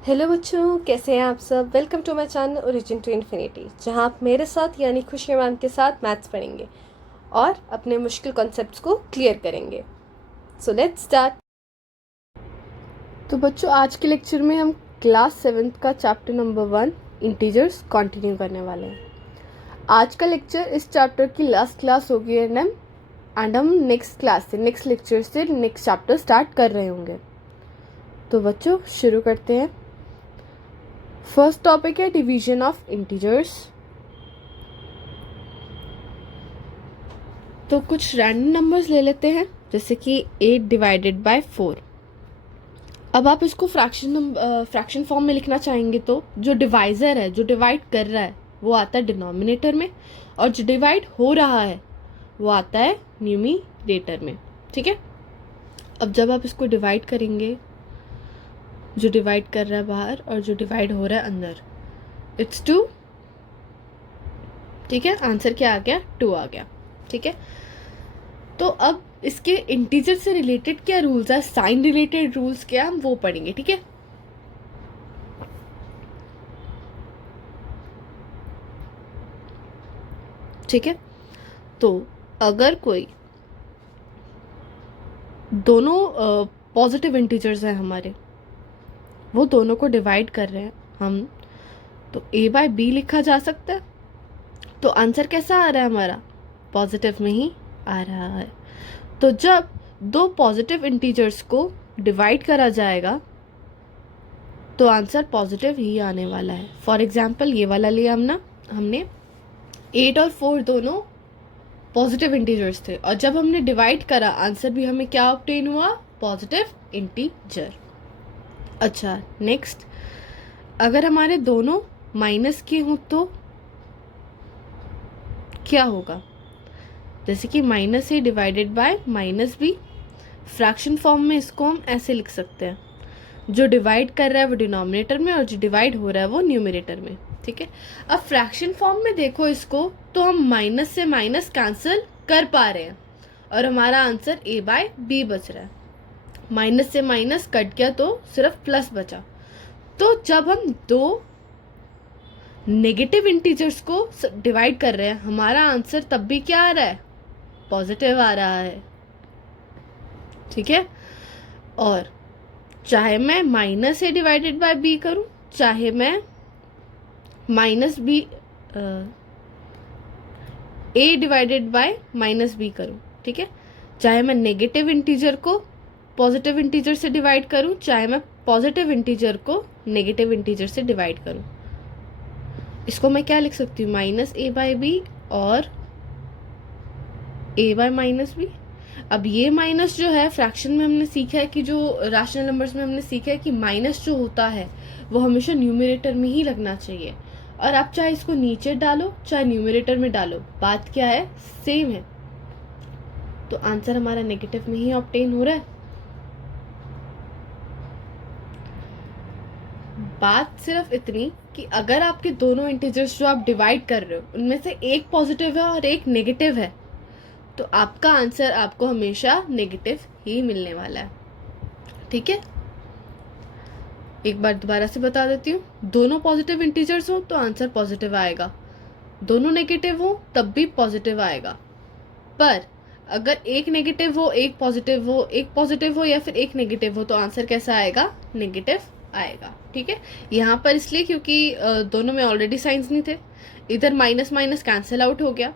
Hello बच्चों, कैसे हैं आप सब। Welcome to my channel origin to infinity, जहां आप मेरे साथ यानी खुशी मैम के साथ मैथ्स पढ़ेंगे और अपने मुश्किल कॉन्सेप्ट्स को क्लियर करेंगे। So let's start. तो बच्चों, आज के लेक्चर में हम क्लास 7th का चैप्टर नंबर 1 इंटीजर्स कंटिन्यू करने वाले हैं। आज का लेक्चर इस चैप्टर की लास्ट क्लास होगी एंड हम नेक्स्ट लेक्चर से नेक्स्ट चैप्टर स्टार्ट कर रहे होंगे। तो बच्चों शुरू करते हैं। फर्स्ट टॉपिक है डिवीजन ऑफ इंटीजर्स। तो कुछ रैंडम नंबर्स ले लेते हैं, जैसे कि 8 डिवाइडेड बाय 4। अब आप इसको फ्रैक्शन फॉर्म में लिखना चाहेंगे तो जो डिवाइजर है, जो डिवाइड कर रहा है, वो आता है डिनोमिनेटर में, और जो डिवाइड हो रहा है वो आता है न्यूमिरेटर में। ठीक है। अब जब आप इसको डिवाइड करेंगे, जो डिवाइड कर रहा है बाहर और जो डिवाइड हो रहा है अंदर, इट्स 2। ठीक है, आंसर क्या आ गया? 2 आ गया। ठीक है। तो अब इसके इंटीजर से रिलेटेड क्या रूल्स है, साइन रिलेटेड रूल्स क्या, हम वो पढ़ेंगे। ठीक है। ठीक है। तो अगर कोई दोनों पॉजिटिव इंटीजर्स हैं हमारे, वो दोनों को डिवाइड कर रहे हैं हम, तो a बाय बी लिखा जा सकता है। तो आंसर कैसा आ रहा है हमारा? पॉजिटिव में ही आ रहा है। तो जब दो पॉजिटिव इंटीजर्स को डिवाइड करा जाएगा तो आंसर पॉजिटिव ही आने वाला है। फॉर एग्जाम्पल ये वाला लिया हमने 8 और 4 दोनों पॉजिटिव इंटीजर्स थे, और जब हमने डिवाइड करा आंसर भी हमें क्या ऑब्टेन हुआ? Positive integer. अच्छा, नेक्स्ट, अगर हमारे दोनों माइनस के हों तो क्या होगा? जैसे कि minus A divided by minus B. Fraction form में इसको हम ऐसे लिख सकते हैं, जो डिवाइड कर रहा है वो डिनोमिनेटर में और जो डिवाइड हो रहा है वो न्यूमरेटर में। ठीक है। अब फ्रैक्शन फॉर्म में देखो इसको, तो हम माइनस से माइनस कैंसिल कर पा रहे हैं और हमारा आंसर a बाय बी बच रहा है। माइनस से माइनस कट गया तो सिर्फ प्लस बचा। तो जब हम दो नेगेटिव इंटीजर्स को डिवाइड कर रहे हैं, हमारा आंसर तब भी क्या आ रहा है? पॉजिटिव आ रहा है। ठीक है। और चाहे मैं minus A divided by B करूं, चाहे मैं minus B A divided by minus B करूं, ठीक है, चाहे मैं नेगेटिव इंटीजर को पॉजिटिव इंटीजर से डिवाइड करूं, चाहे मैं पॉजिटिव इंटीजर को नेगेटिव इंटीजर से डिवाइड करूं, इसको मैं क्या लिख सकती हूँ? माइनस ए बाय बी और ए बाय माइनस बी। अब ये माइनस जो है, फ्रैक्शन में हमने सीखा है कि, जो रैशनल नंबर्स में हमने सीखा है कि माइनस जो होता है वो हमेशा न्यूमरेटर में ही लगना चाहिए, और आप चाहे इसको नीचे डालो चाहे न्यूमरेटर में डालो, बात क्या है? सेम है। तो आंसर हमारा नेगेटिव में ही ऑब्टेन हो रहा है। बात सिर्फ इतनी कि अगर आपके दोनों इंटीजर्स जो आप डिवाइड कर रहे हो उनमें से एक पॉजिटिव है और एक नेगेटिव है, तो आपका आंसर आपको हमेशा नेगेटिव ही मिलने वाला है। ठीक है। एक बार दोबारा से बता देती हूँ, दोनों पॉजिटिव इंटीजर्स हो तो आंसर पॉजिटिव आएगा, दोनों नेगेटिव हो तब भी पॉजिटिव आएगा। पर अगर एक नेगेटिव हो एक पॉजिटिव हो, एक पॉजिटिव हो या फिर एक नेगेटिव हो, तो आंसर कैसा आएगा? नेगेटिव आएगा। ठीक है। यहाँ पर इसलिए क्योंकि दोनों में ऑलरेडी साइंस नहीं थे, इधर माइनस माइनस कैंसिल आउट हो गया,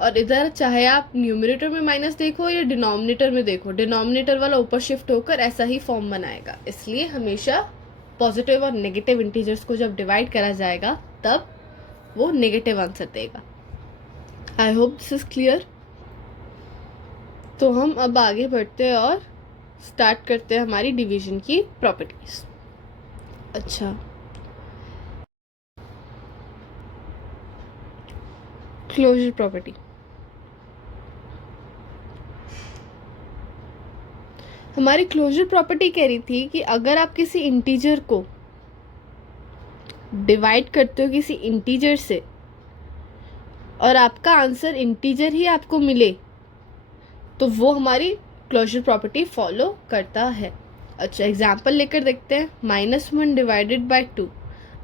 और इधर चाहे आप न्यूमरेटर में माइनस देखो या डिनोमिनेटर में देखो, डिनोमिनेटर वाला ऊपर शिफ्ट होकर ऐसा ही फॉर्म बनाएगा। इसलिए हमेशा पॉजिटिव और नेगेटिव इंटीजर्स को जब डिवाइड करा जाएगा तब वो नेगेटिव आंसर देगा। I hope this is clear. तो हम अब आगे बढ़ते हैं और स्टार्ट करते हैं हमारी डिवीजन की प्रॉपर्टीज। अच्छा, क्लोजर प्रॉपर्टी। हमारी क्लोजर प्रॉपर्टी कह रही थी कि अगर आप किसी इंटीजर को डिवाइड करते हो किसी इंटीजर से और आपका आंसर इंटीजर ही आपको मिले, तो वो हमारी क्लोजर प्रॉपर्टी फॉलो करता है। अच्छा, एग्जाम्पल लेकर देखते हैं। -1 डिवाइडेड बाई 2,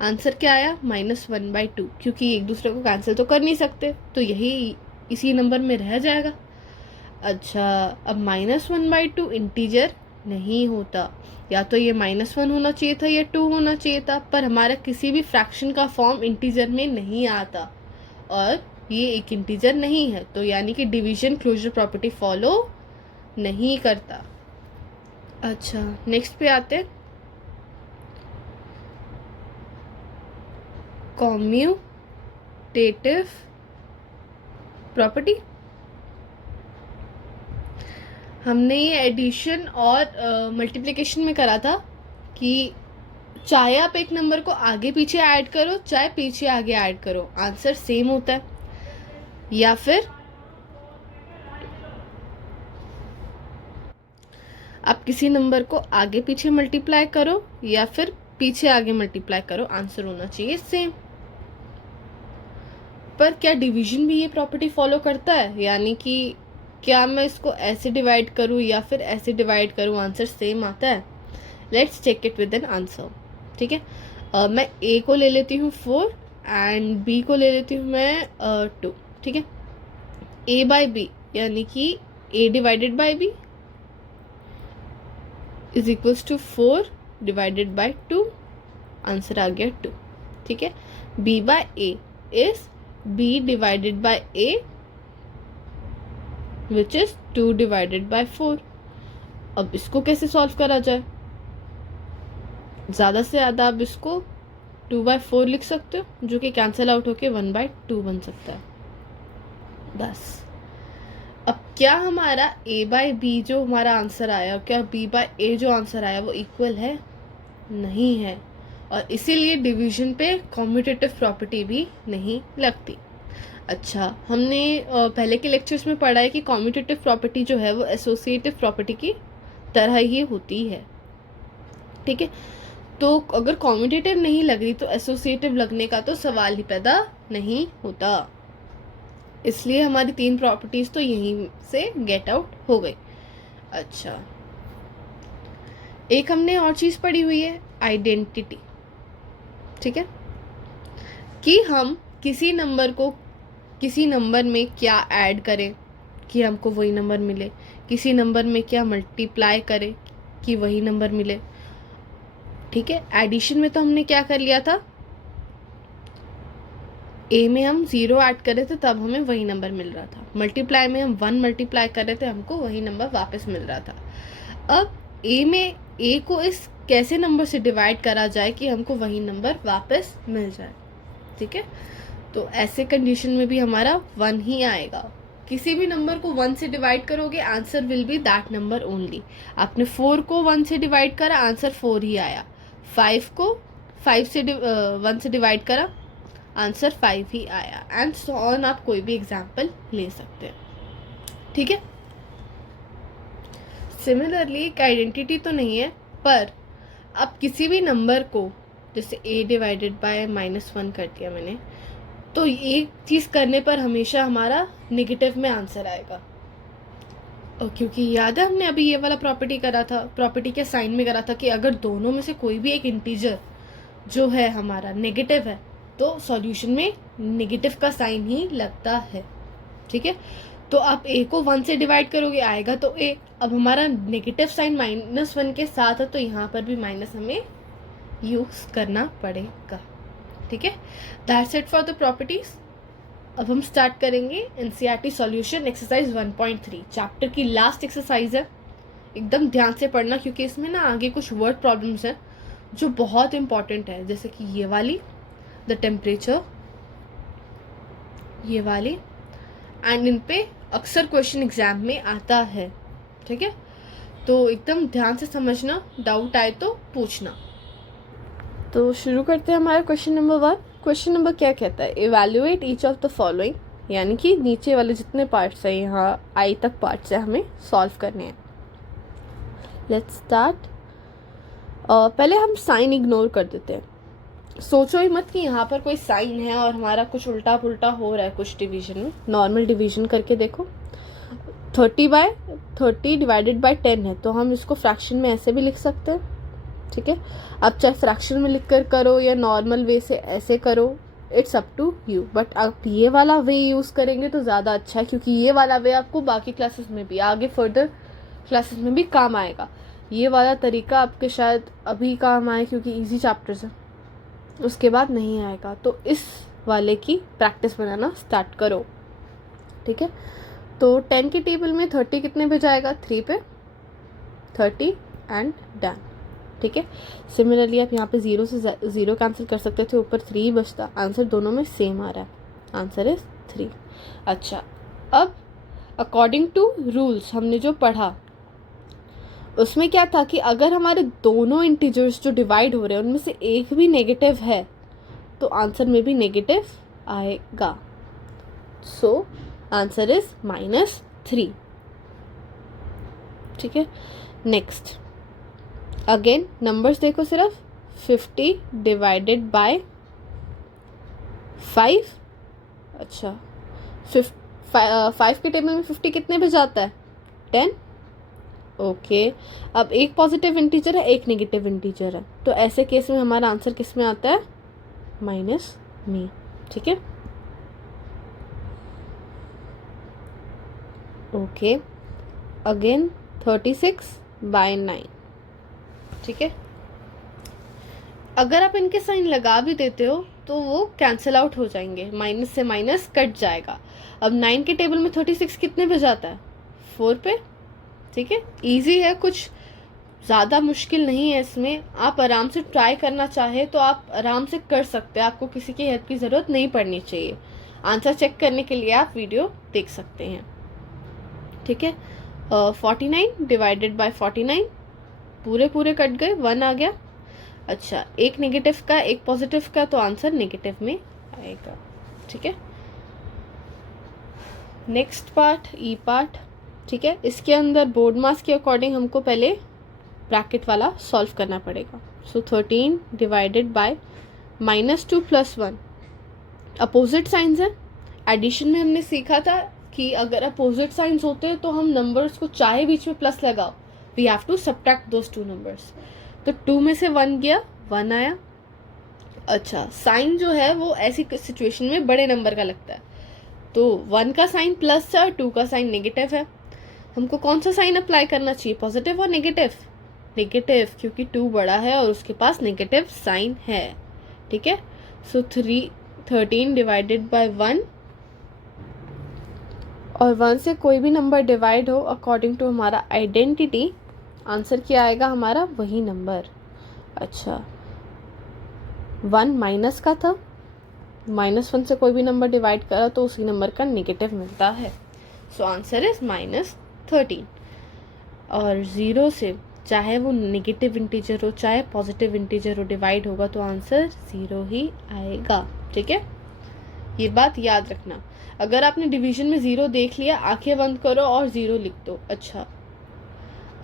आंसर क्या आया? -1/2, क्योंकि एक दूसरे को कैंसिल तो कर नहीं सकते, तो यही इसी नंबर में रह जाएगा। अच्छा, अब -1/2 इंटीजर नहीं होता, या तो ये -1 होना चाहिए था या 2 होना चाहिए था, पर हमारा किसी भी फ्रैक्शन का फॉर्म इंटीजर में नहीं आता और ये एक इंटीजर नहीं है, तो यानी कि डिवीजन क्लोजर प्रॉपर्टी फॉलो नहीं करता। अच्छा, नेक्स्ट पे आते हैं। Commutative property. हमने ये एडिशन और मल्टीप्लिकेशन में करा था कि चाहे आप एक नंबर को आगे पीछे ऐड करो चाहे पीछे आगे ऐड करो, आंसर सेम होता है। या फिर आप किसी नंबर को आगे पीछे मल्टीप्लाई करो या फिर पीछे आगे मल्टीप्लाई करो, आंसर होना चाहिए सेम। पर क्या डिवीजन भी ये प्रॉपर्टी फॉलो करता है? यानी कि क्या मैं इसको ऐसे डिवाइड करूँ या फिर ऐसे डिवाइड करूँ, आंसर सेम आता है? Let's check it with an answer. ठीक है, मैं ए को ले लेती हूँ 4 एंड बी को ले लेती हूँ मैं 2। ठीक है, ए बाई बी यानी कि A divided by B is equals to 4 divided by 2, answer आ गया 2। ठीक है, B by A is b divided by a which is 2 divided by 4। अब इसको कैसे सॉल्व करा जाए? ज़्यादा से ज़्यादा आप इसको 2/4 लिख सकते हो, जो कि कैंसिल आउट होके 1/2 बन सकता है, बस। अब क्या हमारा a बाई बी जो हमारा आंसर आया, क्या b बाई ए जो आंसर आया वो इक्वल है? नहीं है, और इसीलिए डिवीजन पे कॉम्यूटेटिव प्रॉपर्टी भी नहीं लगती। अच्छा, हमने पहले के लेक्चर्स में पढ़ा है कि कॉम्यूटेटिव प्रॉपर्टी जो है वो एसोसिएटिव प्रॉपर्टी की तरह ही होती है। ठीक है, तो अगर कॉम्यूटेटिव नहीं लग रही तो एसोसिएटिव लगने का तो सवाल ही पैदा नहीं होता, इसलिए हमारी 3 प्रॉपर्टीज तो यहीं से गेट आउट हो गई। अच्छा, एक हमने और चीज़ पढ़ी हुई है, आइडेंटिटी। ठीक है, कि हम किसी नंबर को किसी नंबर में क्या ऐड करें कि हमको वही नंबर मिले, किसी नंबर में क्या मल्टीप्लाई करें कि वही नंबर मिले। ठीक है, एडिशन में तो हमने क्या कर लिया था, ए में हम 0 ऐड कर रहे थे तब हमें वही नंबर मिल रहा था, मल्टीप्लाई में हम 1 मल्टीप्लाई कर रहे थे, हमको वही नंबर वापस मिल रहा था। अब ए में ए को इस कैसे नंबर से डिवाइड करा जाए कि हमको वही नंबर वापस मिल जाए। ठीक है, तो ऐसे कंडीशन में भी हमारा 1 ही आएगा। किसी भी नंबर को 1 से डिवाइड करोगे, answer will be that number only. आपने 4 को 1 से डिवाइड करा, आंसर 4 ही आया। 5 को 1 से डिवाइड करा, आंसर 5 ही आया, एंड सो ऑन। आप कोई भी एग्जाम्पल ले सकते हैं। ठीक है, सिमिलरली एक आइडेंटिटी तो नहीं है, पर अब किसी भी नंबर को, जैसे a डिवाइडेड बाय -1 कर दिया मैंने, तो एक चीज़ करने पर हमेशा हमारा नेगेटिव में आंसर आएगा। और क्योंकि याद है हमने अभी ये वाला प्रॉपर्टी करा था, प्रॉपर्टी के साइन में करा था कि अगर दोनों में से कोई भी एक इंटीजर जो है हमारा नेगेटिव है तो सॉल्यूशन में नेगेटिव का साइन ही लगता है। ठीक है, तो आप a को 1 से डिवाइड करोगे, आएगा तो a। अब हमारा नेगेटिव साइन -1 के साथ है, तो यहाँ पर भी माइनस हमें यूज करना पड़ेगा। ठीक है, that's it for the properties. अब हम स्टार्ट करेंगे एनसीईआरटी सॉल्यूशन एक्सरसाइज 1.3, चैप्टर की लास्ट एक्सरसाइज है। एकदम ध्यान से पढ़ना, क्योंकि इसमें ना आगे कुछ वर्ड प्रॉब्लम्स हैं जो बहुत इंपॉर्टेंट है, जैसे कि ये वाली, द टेम्परेचर, ये वाली, एंड इन पे अक्सर क्वेश्चन एग्जाम में आता है। ठीक है, तो एकदम ध्यान से समझना, डाउट आए तो पूछना। तो शुरू करते हैं हमारा क्वेश्चन नंबर 1। क्वेश्चन नंबर क्या कहता है, evaluate each of the following, यानी कि नीचे वाले जितने पार्ट्स हैं, यहाँ आई तक पार्ट्स हैं, हमें सॉल्व करने हैं। Let's start. पहले हम साइन इग्नोर कर देते हैं। सोचो ही मत कि यहाँ पर कोई साइन है और हमारा कुछ उल्टा पुल्टा हो रहा है कुछ डिवीजन में। नॉर्मल डिवीजन करके देखो, 30 डिवाइडेड बाय 10 है, तो हम इसको फ्रैक्शन में ऐसे भी लिख सकते हैं, ठीक है। अब चाहे फ्रैक्शन में लिख कर करो या नॉर्मल वे से ऐसे करो, it's up to you, but आप ये वाला वे यूज़ करेंगे तो ज़्यादा अच्छा है, क्योंकि ये वाला वे आपको बाकी क्लासेस में भी, आगे फर्दर क्लासेस में भी काम आएगा। ये वाला तरीका आपके शायद अभी काम आए क्योंकि इजी चैप्टर्स है, उसके बाद नहीं आएगा। तो इस वाले की प्रैक्टिस बनाना स्टार्ट करो, ठीक है। तो 10 की टेबल में 30 कितने पे जाएगा, 3 पे, 30 एंड डन, ठीक है। सिमिलरली आप यहाँ पे 0 से 0 कैंसिल कर सकते थे, ऊपर 3 बचता, आंसर दोनों में सेम आ रहा है, आंसर इज 3। अच्छा, अब अकॉर्डिंग टू रूल्स हमने जो पढ़ा उसमें क्या था कि अगर हमारे दोनों इंटीजर्स जो डिवाइड हो रहे हैं उनमें से एक भी नेगेटिव है तो आंसर में भी नेगेटिव आएगा। सो आंसर इज -3, ठीक है। नेक्स्ट अगेन नंबर्स देखो, सिर्फ 50 डिवाइडेड बाय 5। अच्छा, 5 के टेबल में 50 कितने पे जाता है, 10, ओके। अब एक पॉजिटिव इंटीजर है, एक नेगेटिव इंटीजर है, तो ऐसे केस में हमारा आंसर किस में आता है, माइनस में, ठीक है। ओके, अगेन 36 बाय 9, ठीक है। अगर आप इनके साइन लगा भी देते हो तो वो कैंसिल आउट हो जाएंगे, माइनस से माइनस कट जाएगा। अब 9 के टेबल में 36 कितने पे जाता है, 4 पे, ठीक है। इजी है, कुछ ज़्यादा मुश्किल नहीं है इसमें, आप आराम से ट्राई करना चाहे तो आप आराम से कर सकते हैं, आपको किसी की हेल्प की ज़रूरत नहीं पड़नी चाहिए। आंसर चेक करने के लिए आप वीडियो देख सकते हैं, ठीक है। 49 डिवाइडेड बाय 49, पूरे कट गए, 1 आ गया। अच्छा, एक नेगेटिव का एक पॉजिटिव का, तो आंसर नेगेटिव में आएगा, ठीक है। नेक्स्ट पार्ट, ई पार्ट, ठीक है। इसके अंदर बोर्ड मास के अकॉर्डिंग हमको पहले ब्रैकेट वाला सॉल्व करना पड़ेगा। सो 13 डिवाइडेड बाय -2 + 1, अपोजिट साइंस है। एडिशन में हमने सीखा था कि अगर अपोजिट साइंस होते हैं तो हम नंबर्स को चाहे बीच में प्लस लगाओ, we have to subtract those 2 numbers. तो 2 में से 1 गया, 1 आया। अच्छा, साइन जो है वो ऐसी सिचुएशन में बड़े नंबर का लगता है, तो 1 का साइन प्लस है, 2 का साइन नेगेटिव है। हमको कौन सा साइन अप्लाई करना चाहिए, पॉजिटिव और नेगेटिव, नेगेटिव, क्योंकि 2 बड़ा है और उसके पास नेगेटिव साइन है, ठीक है। सो 13 डिवाइडेड बाय 1, और 1 से कोई भी नंबर डिवाइड हो अकॉर्डिंग टू हमारा आइडेंटिटी, आंसर क्या आएगा हमारा, वही नंबर। अच्छा, 1 माइनस का था, -1 से कोई भी नंबर डिवाइड करा तो उसी नंबर का नेगेटिव मिलता है। So answer is -13। और 0 से चाहे वो नेगेटिव इंटीजर हो चाहे पॉजिटिव इंटीजर हो, डिवाइड होगा तो आंसर 0 ही आएगा, ठीक है। ये बात याद रखना। अगर आपने डिवीजन में 0 देख लिया, आंखें बंद करो और 0 लिख दो। अच्छा,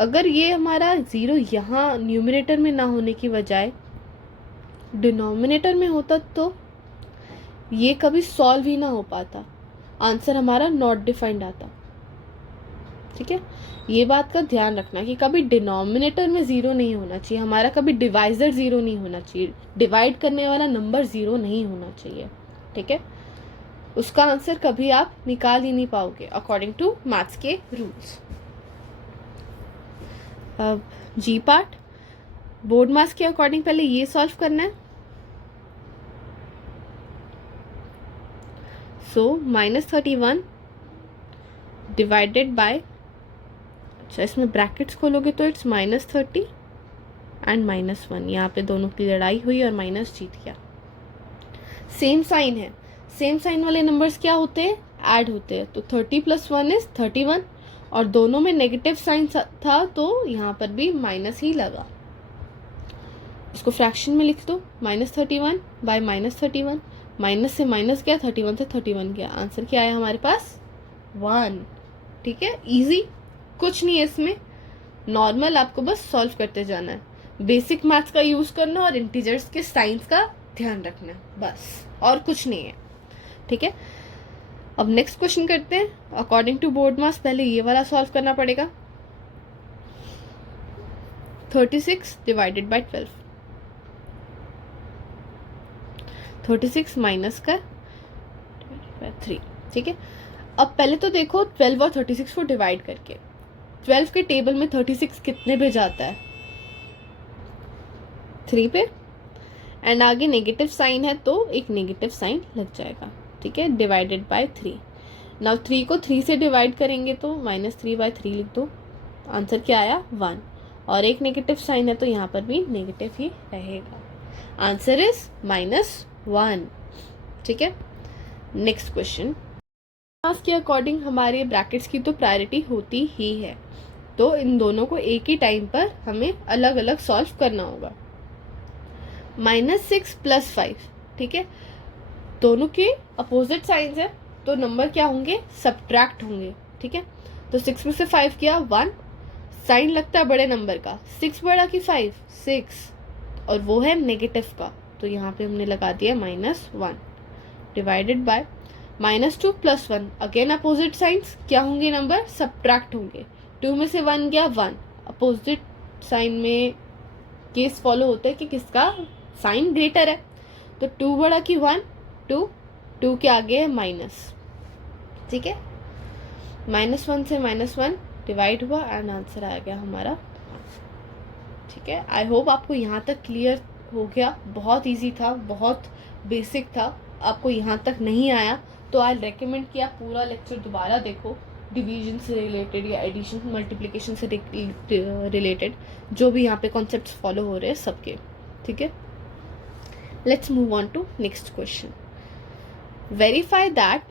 अगर ये हमारा 0 यहाँ न्यूमरेटर में ना होने की बजाय डिनोमिनेटर में होता तो ये कभी सॉल्व ही ना हो पाता, आंसर हमारा नॉट डिफाइंड आता, ठीक है। ये बात का ध्यान रखना कि कभी डिनोमिनेटर में 0 नहीं होना चाहिए हमारा, कभी डिवाइजर 0 नहीं होना चाहिए, डिवाइड करने वाला नंबर 0 नहीं होना चाहिए, ठीक है। उसका आंसर कभी आप निकाल ही नहीं पाओगे अकॉर्डिंग टू मैथ्स के रूल्स। अब जी पार्ट, बोर्ड मास के अकॉर्डिंग पहले ये सॉल्व करना है। सो -31 डिवाइडेड बाय, अच्छा इसमें ब्रैकेट्स खोलोगे तो इट्स -30 एंड -1, यहाँ पे दोनों की लड़ाई हुई और माइनस जीत गया। सेम साइन है, सेम साइन वाले नंबर्स क्या होते हैं, ऐड होते हैं, तो 30 + 1 इज 31, और दोनों में नेगेटिव साइन था तो यहाँ पर भी माइनस ही लगा। इसको फ्रैक्शन में लिख दो, -31 बाय -31, माइनस से माइनस गया, 31 से 31 गया, आंसर क्या आया हमारे पास, 1, ठीक है। इजी, कुछ नहीं है इसमें, नॉर्मल आपको बस सॉल्व करते जाना है, बेसिक मैथ्स का यूज करना और इंटीजर्स के साइंस का ध्यान रखना, बस और कुछ नहीं है, ठीक है। अब नेक्स्ट क्वेश्चन करते हैं. अकॉर्डिंग टू बोर्ड मास पहले ये वाला सॉल्व करना पड़ेगा. 36 डिवाइडेड बाय 12. 36 माइनस का 3. ठीक है. अब पहले तो देखो 12 और 36 को डिवाइड करके 12 के टेबल में 36 कितने पे जाता है? 3 पे. एंड आगे नेगेटिव साइन है तो एक नेगेटिव साइन लग जाएगा. ठीक है. Divided by 3. नाउ 3 को 3 से डिवाइड करेंगे तो -3/3 लिख दो. आंसर क्या आया? 1. और एक नेगेटिव साइन है तो यहाँ पर भी नेगेटिव ही रहेगा. Answer is -1. ठीक है. Next question. मास के अकॉर्डिंग हमारे ब्रैकेट्स की तो प्रायोरिटी होती ही है, तो इन दोनों को एक ही टाइम पर हमें अलग अलग सॉल्व करना होगा. -6 + 5. ठीक है. दोनों के अपोजिट साइंस है तो नंबर क्या होंगे? सब्ट्रैक्ट होंगे. ठीक है. तो 6 में से 5 किया 1. साइन लगता है बड़े नंबर का. 6 बड़ा कि 5? 6. और वो है नेगेटिव का, तो यहाँ पे हमने लगा दिया -1 divided by -2 + 1. Again opposite signs क्या होंगे? नंबर सब्ट्रैक्ट होंगे. 2 में से 1 गया 1. अपोजिट साइन में केस फॉलो होता है कि किसका साइन ग्रेटर है. तो 2 बड़ा कि 1? 2 के आगे है माइनस. ठीक है. -1 से -1 डिवाइड हुआ एंड आंसर आ गया हमारा. ठीक है. आई होप आपको यहाँ तक क्लियर हो गया. बहुत इजी था, बहुत बेसिक था. आपको यहाँ तक नहीं आया तो आई रेकमेंड कि आप पूरा लेक्चर दोबारा देखो. डिवीजन से रिलेटेड या एडिशन मल्टीप्लिकेशन से रिलेटेड जो भी यहाँ पे कॉन्सेप्ट्स फॉलो हो रहे हैं सबके. ठीक है. Let's move on to next question. Verify that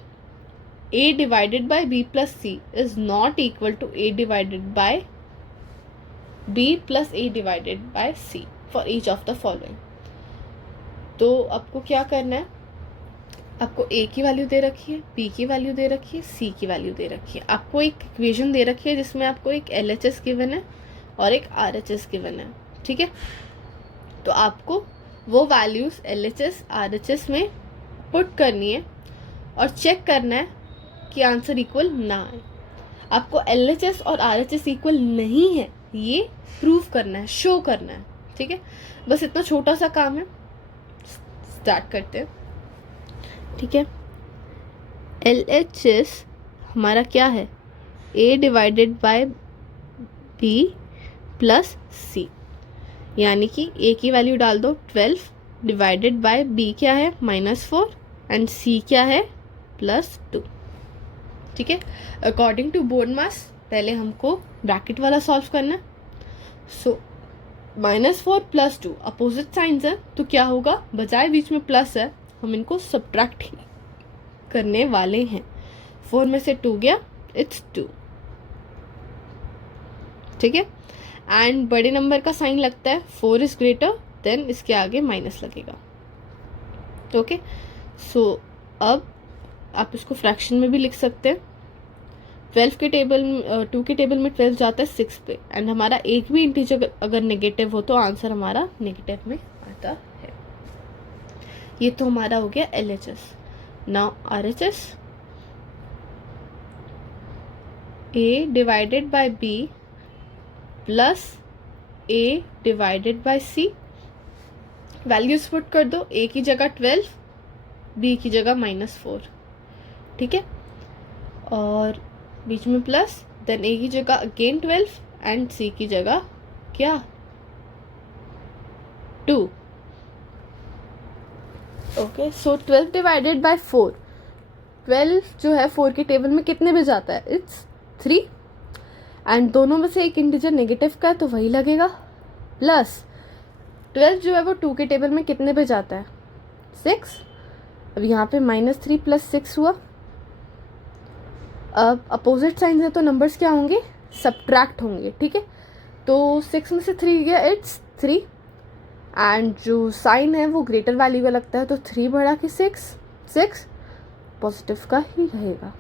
a divided by b plus c is not equal to a divided by b plus a divided by c for each of the following. तो आपको क्या करना है? आपको a की value दे रखी है, b की वैल्यू दे रखी है, c की वैल्यू दे रखी है. आपको एक इक्वेशन दे रखी है जिसमें आपको एक LHS गिवन है और एक RHS गिवन है. ठीक है. तो आपको वो वैल्यूज LHS RHS में पुट करनी है और चेक करना है कि आंसर इक्वल ना आए. आपको LHS और RHS इक्वल नहीं है ये प्रूव करना है, शो करना है. ठीक है. बस इतना छोटा सा काम है. स्टार्ट करते हैं. ठीक है. LHS हमारा क्या है? A divided by B plus C. यानी कि A की वैल्यू डाल दो 12 डिवाइडेड बाय B क्या है? -4 एंड C क्या है? +2. ठीक है. अकॉर्डिंग टू बोर्ड मास पहले हमको ब्रैकेट वाला सॉल्व करना है. सो -4 + 2 अपोजिट साइंस है तो क्या होगा? बजाय बीच में प्लस है हम इनको सब्ट्रैक्ट ही करने वाले हैं. 4 में से 2 गया, इट्स 2. ठीक है. एंड बड़े नंबर का साइन लगता है 4 इज ग्रेटर देन इसके आगे माइनस लगेगा. ओके. सो अब आप इसको फ्रैक्शन में भी लिख सकते हैं. 2 के टेबल में 12 जाता है 6 पे एंड हमारा एक भी इंटीजर अगर नेगेटिव हो तो आंसर हमारा नेगेटिव में आता है. ये तो हमारा हो गया LHS. Now RHS. A divided by B plus A divided by C. Values put कर दो. A की जगह 12, B की जगह -4. ठीक है. और बीच में प्लस, देन A की जगह अगेन 12 एंड C की जगह क्या? 2. ओके. So 12 divided by 4. 12 जो है 4 के टेबल में कितने पे जाता है? इट्स 3. एंड दोनों में से एक इंटीजर नेगेटिव का है तो वही लगेगा. प्लस 12 जो है वो 2 के टेबल में कितने पे जाता है? 6. अब यहाँ पे -3 + 6 हुआ. अब अपोजिट साइन है तो नंबर्स क्या होंगे? सब्ट्रैक्ट होंगे. ठीक है. तो 6 में से 3 गया, इट्स 3. एंड जो साइन है वो ग्रेटर वैल्यू का लगता है तो 3 बड़ा कि 6 पॉजिटिव का ही रहेगा.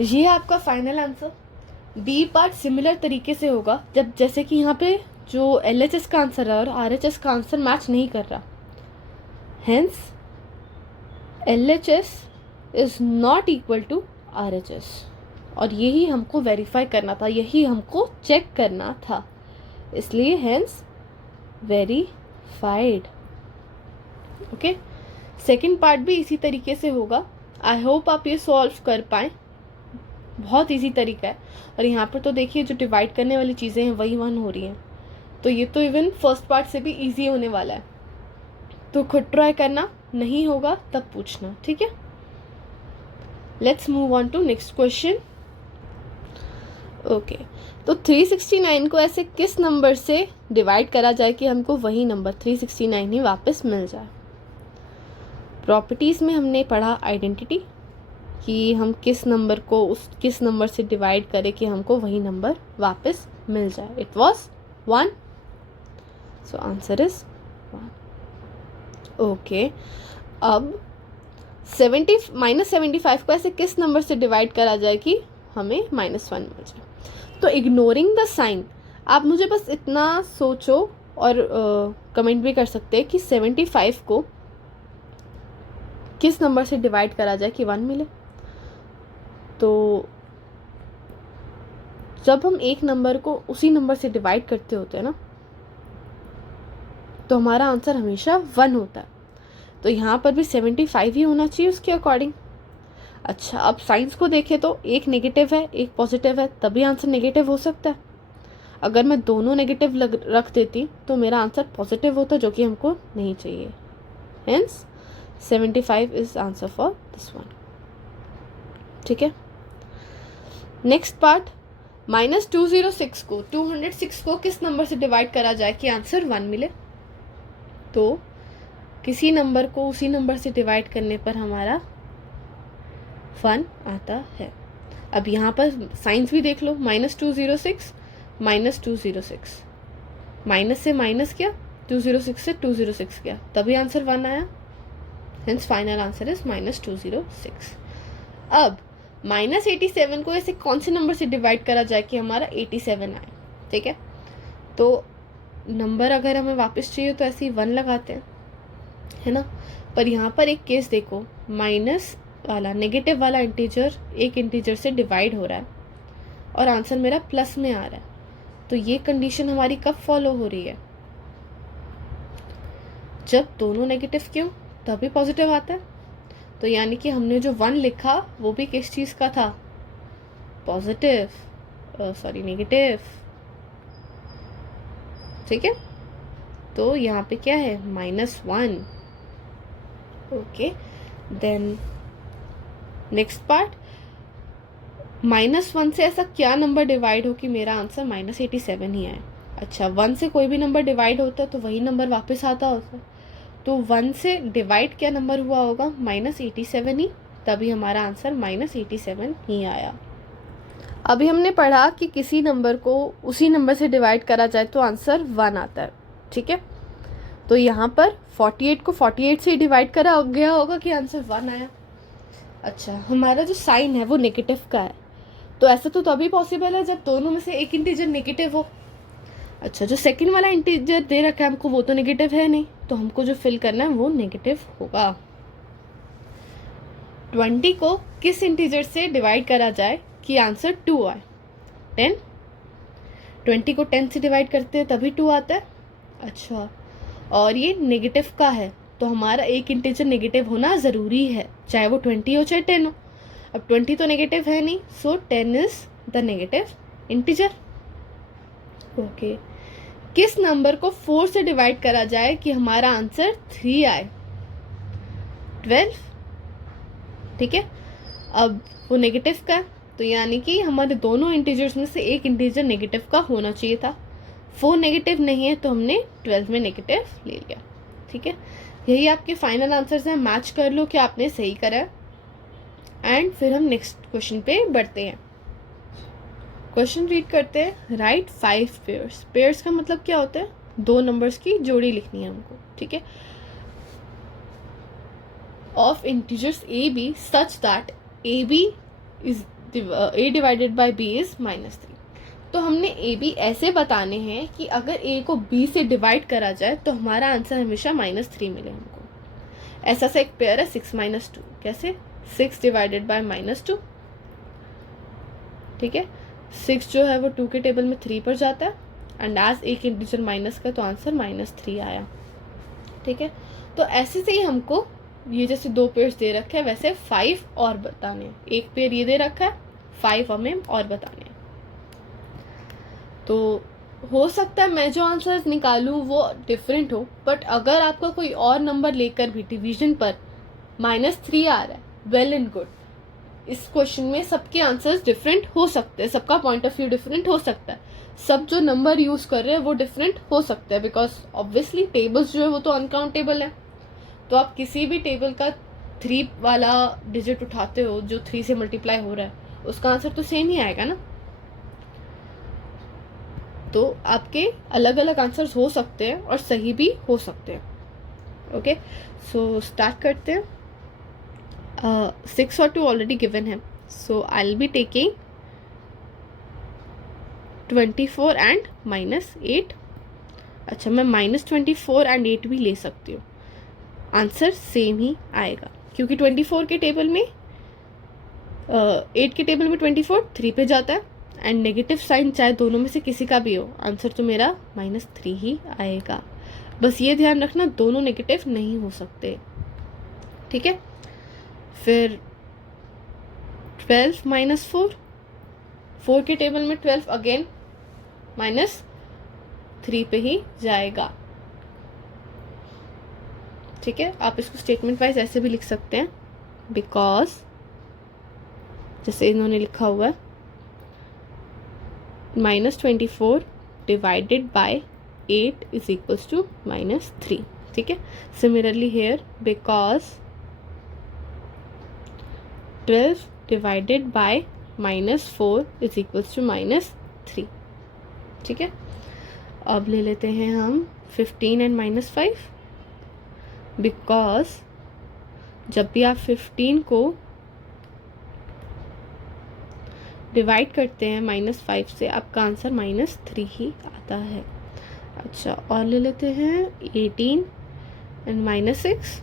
ये है आपका final answer. B part similar तरीके से होगा जब जैसे कि यहाँ पे जो LHS का आंसर है और RHS का आंसर मैच नहीं कर रहा. Hence LHS is not equal to RHS, और यही हमको वेरीफाई करना था, यही हमको चेक करना था, इसलिए hence verified. Okay, second part भी इसी तरीके से होगा। आई होप आप ये सॉल्व कर पाएँ, बहुत इजी तरीका है। और यहाँ पर तो देखिए जो डिवाइड करने वाली चीज़ें हैं वही 1 हो रही हैं, तो ये तो इवन फर्स्ट पार्ट से भी इजी होने वाला है। तो खुद ट्राई करना, नहीं होगा तब पूछना, ठीक है। Let's move on to next question. Okay, तो 369 को ऐसे किस नंबर से डिवाइड करा जाए कि हमको वही नंबर 369 ही वापस मिल जाए। प्रॉपर्टीज़ में हमने पढ़ा आइडेंटिटी, कि हम किस नंबर को किस नंबर से डिवाइड करें कि हमको वही नंबर वापस मिल जाए। It was 1, so answer is 1। Okay, अब -75 को ऐसे किस नंबर से डिवाइड करा जाए कि हमें -1 मिल जाए। तो इग्नोरिंग द साइन, आप मुझे बस इतना सोचो और कमेंट भी कर सकते हैं कि 75 को किस नंबर से डिवाइड करा जाए कि 1 मिले। तो जब हम एक नंबर को उसी नंबर से डिवाइड करते होते हैं ना, तो हमारा आंसर हमेशा 1 होता है। तो यहाँ पर भी 75 ही होना चाहिए उसके अकॉर्डिंग। अच्छा, अब साइंस को देखें तो एक नेगेटिव है एक पॉजिटिव है, तभी आंसर नेगेटिव हो सकता है। अगर मैं दोनों नेगेटिव रख देती तो मेरा आंसर पॉजिटिव होता, जो कि हमको नहीं चाहिए। Hence 75 is answer for this one, ठीक है। नेक्स्ट पार्ट, -206 को 206 को किस नंबर से डिवाइड करा जाए कि आंसर 1 मिले। तो किसी नंबर को उसी नंबर से डिवाइड करने पर हमारा 1 आता है। अब यहाँ पर साइंस भी देख लो, -206 -206, माइनस से माइनस किया, 206 से 206 किया, तभी आंसर 1 आया। Hence final answer is -206। अब -87 को ऐसे कौन से नंबर से डिवाइड करा जाए कि हमारा 87 आए, ठीक है। तो नंबर अगर हमें वापस चाहिए तो ऐसे ही 1 लगाते हैं, है ना। पर यहाँ पर एक केस देखो, माइनस वाला नेगेटिव वाला इंटीजर एक इंटीजर से डिवाइड हो रहा है और आंसर मेरा प्लस में आ रहा है। तो ये कंडीशन हमारी कब फॉलो हो रही है, जब दोनों नेगेटिव क्यों तभी पॉजिटिव आता है। तो यानी कि हमने जो 1 लिखा वो भी किस चीज़ का था, पॉजिटिव, नेगेटिव, ठीक है। तो यहाँ पे क्या है, -1। ओके, देन नेक्स्ट पार्ट, -1 से ऐसा क्या नंबर डिवाइड हो कि मेरा आंसर -87 ही आए। अच्छा, 1 से कोई भी नंबर डिवाइड होता है तो वही नंबर वापस आता होता है। तो 1 से डिवाइड क्या नंबर हुआ होगा, -87 ही, तभी हमारा आंसर -87 ही आया। अभी हमने पढ़ा कि किसी नंबर को उसी नंबर से डिवाइड करा जाए तो आंसर 1 आता है, ठीक है। तो यहाँ पर 48 को 48 से डिवाइड करा गया होगा कि आंसर 1 आया। अच्छा, हमारा जो साइन है वो नेगेटिव का है, तो ऐसा तो तभी पॉसिबल है जब दोनों में से एक इंटीजर नेगेटिव हो। अच्छा, जो सेकंड वाला इंटीजर दे रखा है हमको वो तो नेगेटिव है नहीं, तो हमको जो फिल करना है वो नेगेटिव होगा। 20 को किस इंटीजर से डिवाइड करा जाए कि आंसर 2 आए। 10, 20 को 10 से डिवाइड करते हैं तभी 2 आता है। अच्छा, और ये नेगेटिव का है तो हमारा एक इंटीजर नेगेटिव होना ज़रूरी है, चाहे वो 20 हो चाहे 10 हो। अब 20 तो नेगेटिव है नहीं, सो 10 is the negative integer. Okay, किस नंबर को 4 से डिवाइड करा जाए कि हमारा आंसर 3 आए। 12, ठीक है। अब वो नेगेटिव का, तो यानी कि हमारे दोनों इंटीजर्स में से एक इंटीजर नेगेटिव का होना चाहिए था। 4 नेगेटिव नहीं है तो हमने 12 में नेगेटिव ले लिया, ठीक है। यही आपके फाइनल आंसर्स हैं, मैच कर लो कि आपने सही करा है। एंड फिर हम नेक्स्ट क्वेश्चन पे बढ़ते हैं। क्वेश्चन रीड करते हैं, राइट 5 पेयर्स। पेयर्स का मतलब क्या होता है, 2 नंबर्स की जोड़ी लिखनी है हमको, ठीक है, of integers A B such that A B is a divided by b is -3। तो हमने ए बी ऐसे बताने हैं कि अगर ए को b से डिवाइड करा जाए तो हमारा आंसर हमेशा -3 मिले हमको। ऐसा सा एक पेयर है 6 - 2, कैसे 6 डिवाइडेड बाय -2, ठीक है। 6 जो है वो 2 के टेबल में 3 पर जाता है, एंड एज एक इंटीजर माइनस का तो आंसर -3 आया, ठीक है। तो ऐसे से ही हमको ये जैसे 2 पेयर्स दे रखे हैं वैसे 5 और बताने हैं। एक पेयर ये दे रखा है, 5 हमें और बताने हैं। तो हो सकता है मैं जो आंसर्स निकालूं वो डिफरेंट हो, बट अगर आपका कोई और नंबर लेकर भी डिवीजन पर -3 आ रहा है, वेल एंड गुड। इस क्वेश्चन में सबके आंसर्स डिफरेंट हो सकते हैं, सबका पॉइंट ऑफ व्यू डिफरेंट हो सकता है, सब जो नंबर यूज कर रहे हैं वो डिफरेंट हो सकता है, बिकॉज ऑब्वियसली टेबल्स जो है वो तो अनकाउंटेबल है। तो आप किसी भी टेबल का 3 वाला डिजिट उठाते हो जो 3 से मल्टीप्लाई हो रहा है, उसका आंसर तो सेम ही आएगा ना। तो आपके अलग अलग आंसर्स हो सकते हैं और सही भी हो सकते हैं। ओके, सो स्टार्ट करते हैं। 6 और 2 ऑलरेडी गिवन है, so I will be taking 24 and -8। अच्छा, मैं -24 एंड 8 भी ले सकती हूँ, आंसर सेम ही आएगा, क्योंकि 24 के टेबल में 8 के टेबल में 24 3 पे जाता है, एंड नेगेटिव साइन चाहे दोनों में से किसी का भी हो, आंसर तो मेरा -3 ही आएगा। बस ये ध्यान रखना दोनों नेगेटिव नहीं हो सकते, ठीक है। फिर 12 -4, 4 के टेबल में 12 अगेन -3 पे ही जाएगा, ठीक है। आप इसको स्टेटमेंट वाइज ऐसे भी लिख सकते हैं, बिकॉज जैसे इन्होंने लिखा हुआ है -24 divided by 8 is equals to -3, ठीक है। Similarly here, because 12 divided by -4 is equals to -3, ठीक है। अब ले लेते हैं हम 15 एंड -5, बिकॉज जब भी आप 15 को डिवाइड करते हैं -5 से, आपका आंसर -3 ही आता है। अच्छा, और ले लेते हैं 18 एंड -6,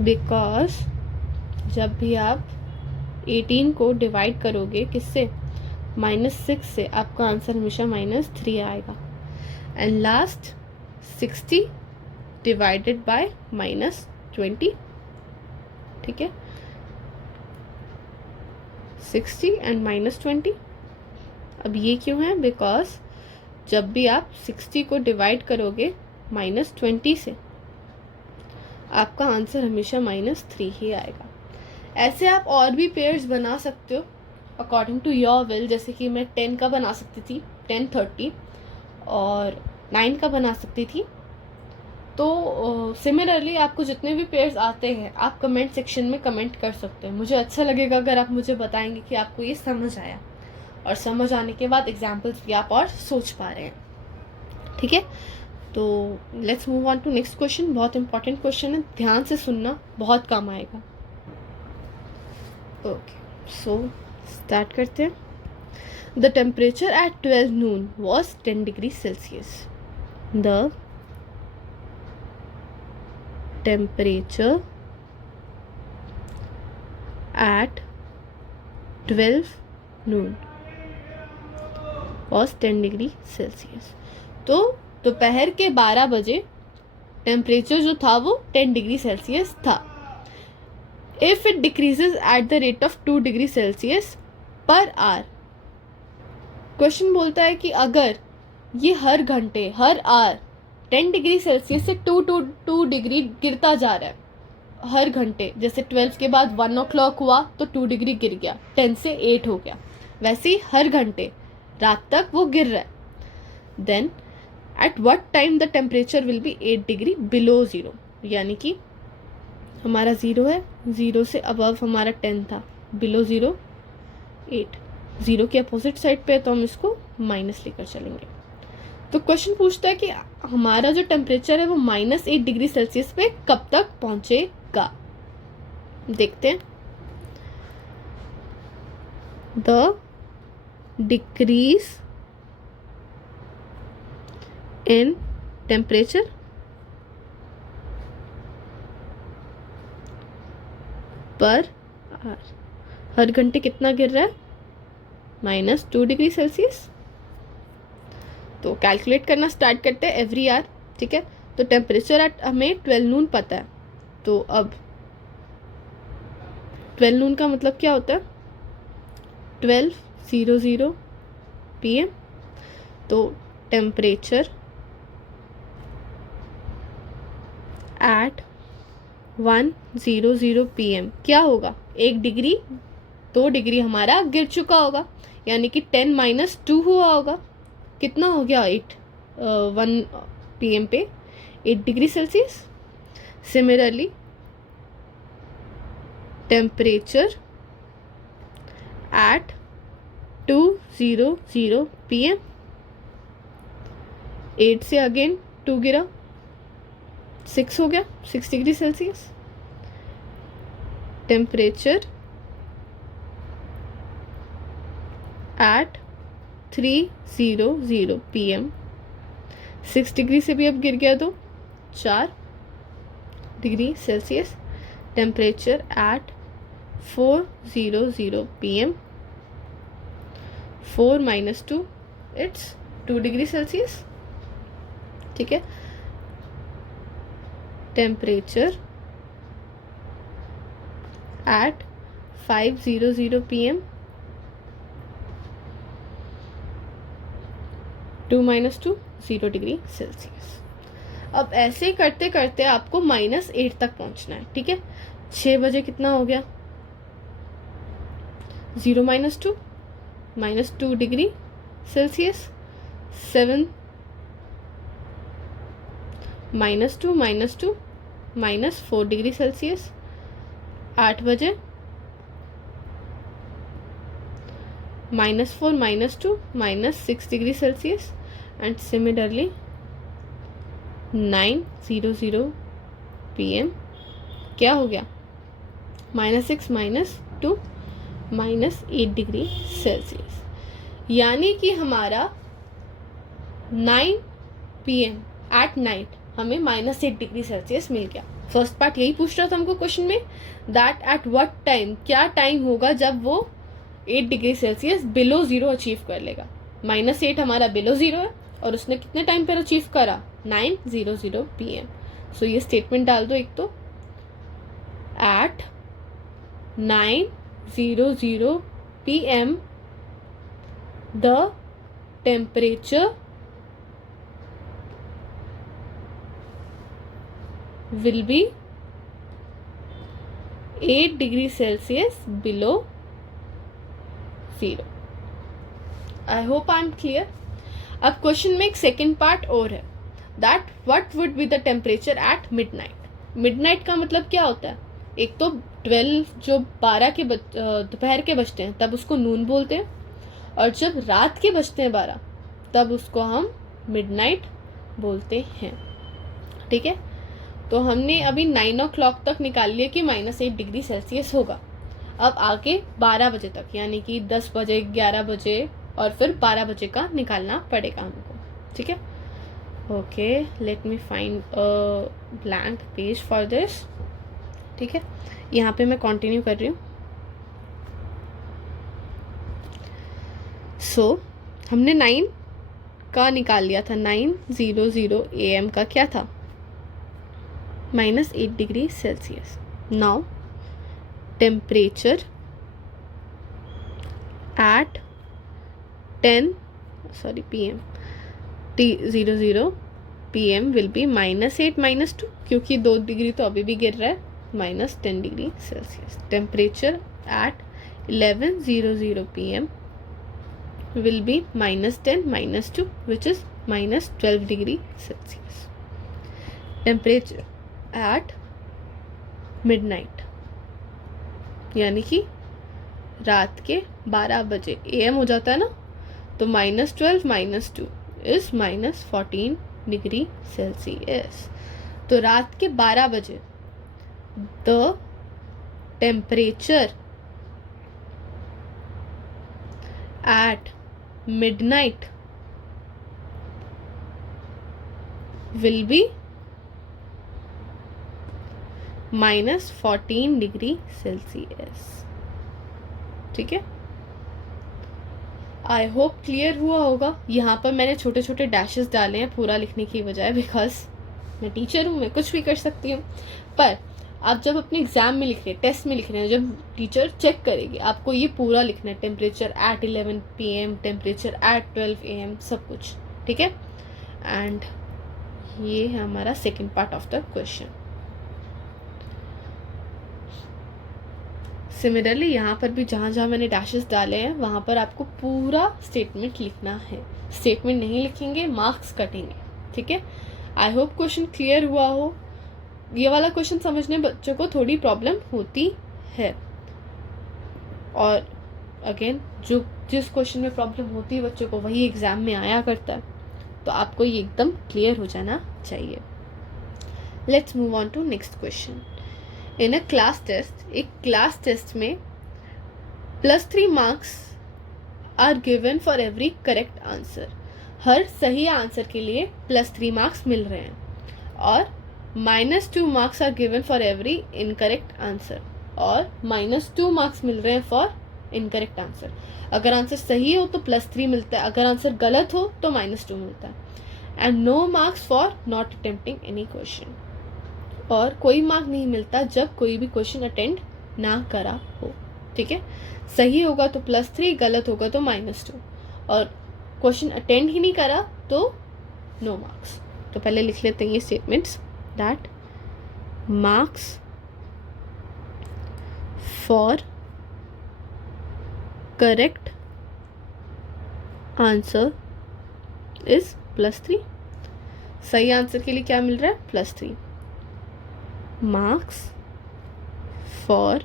बिकॉज जब भी आप 18 को डिवाइड करोगे किससे, -6 से, आपका आंसर हमेशा -3 आएगा। एंड लास्ट 60 डिवाइडेड बाय -20, ठीक है। 60 एंड -20, अब ये क्यों है, बिकॉज जब भी आप 60 को डिवाइड करोगे -20 से, आपका आंसर हमेशा -3 ही आएगा। ऐसे आप और भी पेयर्स बना सकते हो अकॉर्डिंग टू योर विल, जैसे कि मैं 10 का बना सकती थी, 10 30, और 9 का बना सकती थी। तो सिमिलरली आपको जितने भी पेयर्स आते हैं आप कमेंट सेक्शन में कमेंट कर सकते हैं। मुझे अच्छा लगेगा अगर आप मुझे बताएंगे कि आपको ये समझ आया, और समझ आने के बाद एग्जाम्पल्स भी आप और सोच पा रहे हैं, ठीक है। तो let's move on to next question. बहुत इंपॉर्टेंट क्वेश्चन है, ध्यान से सुनना, बहुत काम आएगा। ओके, सो स्टार्ट करते हैं। The temperature eight 12 noon was 10 degrees Celsius. The temperature at 12 noon was 10 degree Celsius. तो दोपहर के 12 बजे टेम्परेचर जो था वो 10 डिग्री सेल्सियस था। If it decreases eight the rate of 2 degree Celsius per hour. Question बोलता है कि अगर ये हर घंटे, हर आवर 10 डिग्री सेल्सियस से 2 डिग्री गिरता जा रहा है हर घंटे, जैसे 12 के बाद 1 o'clock हुआ तो 2 डिग्री गिर गया, 10 से 8 हो गया, वैसे ही हर घंटे रात तक वो गिर रहा है। Then at what time the temperature will be 8 degree below zero, यानी कि हमारा 0 है, 0 से अबव हमारा 10 था, बिलो 0 8, 0 के अपोजिट साइड पे है तो हम इसको माइनस लेकर चलेंगे। तो क्वेश्चन पूछता है कि हमारा जो टेम्परेचर है वो -8 डिग्री सेल्सियस पे कब तक पहुंचेगा। देखते हैं। The decrease in temperature per hour. हर घंटे कितना गिर रहा है? -2 डिग्री सेल्सियस। तो कैलकुलेट करना स्टार्ट करते हैं एवरी आवर, ठीक है। तो टेम्परेचर एट हमें 12 नून पता है, तो अब 12 नून का मतलब क्या होता है? 12:00 PM। तो टेम्परेचर एट 1:00 PM क्या होगा? 1 डिग्री 2 डिग्री हमारा गिर चुका होगा, यानी कि 10 - 2 हुआ होगा। कितना हो गया? 1 PM पे 8 degree Celsius. Similarly temperature at 2:00 PM, 8 से अगेन 2 गिरा, 6 हो गया, 6 degree Celsius. Temperature at 3:00 PM, 6 degree से भी अब गिर गया तो 4 degree Celsius. Temperature at 4:00 PM, 4 - 2 it's 2 degree Celsius, ठीक है। Temperature at 5:00 PM, 2 - 2 0 degree Celsius. अब ऐसे करते करते आपको -8 तक पहुंचना है, ठीक है। 6 बजे कितना हो गया? 0 - 2 -2 डिग्री सेल्सियस। 7 -2 -2 -4 degree Celsius. 8 बजे -4 -2 -6 degree Celsius. And similarly 9:00 PM क्या हो गया? -6 -2 -8 डिग्री सेल्सियस। यानी कि हमारा 9 PM एट नाइट हमें -8 डिग्री सेल्सियस मिल गया। फर्स्ट पार्ट यही पूछ रहा था हमको क्वेश्चन में, दैट एट व्हाट टाइम, क्या टाइम होगा जब वो 8 डिग्री सेल्सियस बिलो 0 अचीव कर लेगा। -8 हमारा बिलो 0 है और उसने कितने टाइम पर अचीव करा? 9:00 PM। सो ये स्टेटमेंट डाल दो एक तो, at 9:00 PM the temperature will be 8 degree Celsius below 0। I hope I am clear. अब क्वेश्चन में एक सेकेंड पार्ट और है, that what would be the temperature at midnight. Midnight का मतलब क्या होता है? एक तो 12 जो 12 के दोपहर के बजते हैं तब उसको नून बोलते हैं, और जब रात के बजते हैं 12 तब उसको हम मिडनाइट बोलते हैं, ठीक है। तो हमने अभी 9 o'clock तक निकाल लिया कि -8 डिग्री सेल्सियस होगा। अब आगे 12 बजे तक, यानी कि 10 बजे 11 बजे और फिर 12 बजे का निकालना पड़ेगा हमको, ठीक है। Okay, let me find a blank page for this, ठीक है। यहाँ पे मैं कंटिन्यू कर रही हूँ। सो हमने 9 का निकाल लिया था। 9:00 AM का क्या था? -8 degree Celsius. Now temperature at 10 PM, 00 PM will be -8 -2, क्योंकि 2 डिग्री तो अभी भी गिर रहा है, -10 degree Celsius. Temperature at 11:00 PM will be -10 -2 which is -12 degree Celsius. Temperature at midnight, यानी कि रात के 12 बजे AM हो जाता है ना, तो -12 - 2 इज -14 डिग्री सेल्सियस। तो रात के 12 बजे the temperature eight midnight will be -14 degree Celsius. ठीक है, आई होप क्लियर हुआ होगा। यहाँ पर मैंने छोटे छोटे डैशेस डाले हैं पूरा लिखने की बजाय, बिकॉज मैं टीचर हूँ, मैं कुछ भी कर सकती हूँ। पर आप जब अपने एग्जाम में लिख रहे हैं, टेस्ट में लिख रहे हैं, जब टीचर चेक करेगी आपको ये पूरा लिखना है, temperature at 11 PM, temperature at 12 AM, सब कुछ। ठीक है, एंड ये है हमारा second part of the question. Similarly यहाँ पर भी जहाँ जहाँ मैंने डैशेस डाले हैं वहाँ पर आपको पूरा स्टेटमेंट लिखना है। स्टेटमेंट नहीं लिखेंगे मार्क्स कटेंगे। ठीक है, आई होप क्वेश्चन क्लियर हुआ हो। ये वाला क्वेश्चन समझने बच्चों को थोड़ी प्रॉब्लम होती है, और अगेन जिस क्वेश्चन में प्रॉब्लम होती है बच्चों को वही एग्जाम में आया करता है, तो आपको ये एकदम क्लियर हो जाना चाहिए। Let's move on to next question. In a class test, एक क्लास टेस्ट में +3 marks are given for every correct answer. हर सही आंसर के लिए +3 मार्क्स मिल रहे हैं, और -2 marks are given for every incorrect answer, और -2 मार्क्स मिल रहे हैं फॉर इनकरेक्ट आंसर। अगर आंसर सही हो तो +3 मिलता है, अगर आंसर गलत हो तो -2 मिलता है। And no marks for not attempting any question, और कोई मार्क नहीं मिलता जब कोई भी क्वेश्चन अटेंड ना करा हो। ठीक है, सही होगा तो +3, गलत होगा तो -2, और क्वेश्चन अटेंड ही नहीं करा तो नो मार्क्स। तो पहले लिख लेते हैं ये statements, that marks for correct answer is +3। सही आंसर के लिए क्या मिल रहा है? +3। Marks for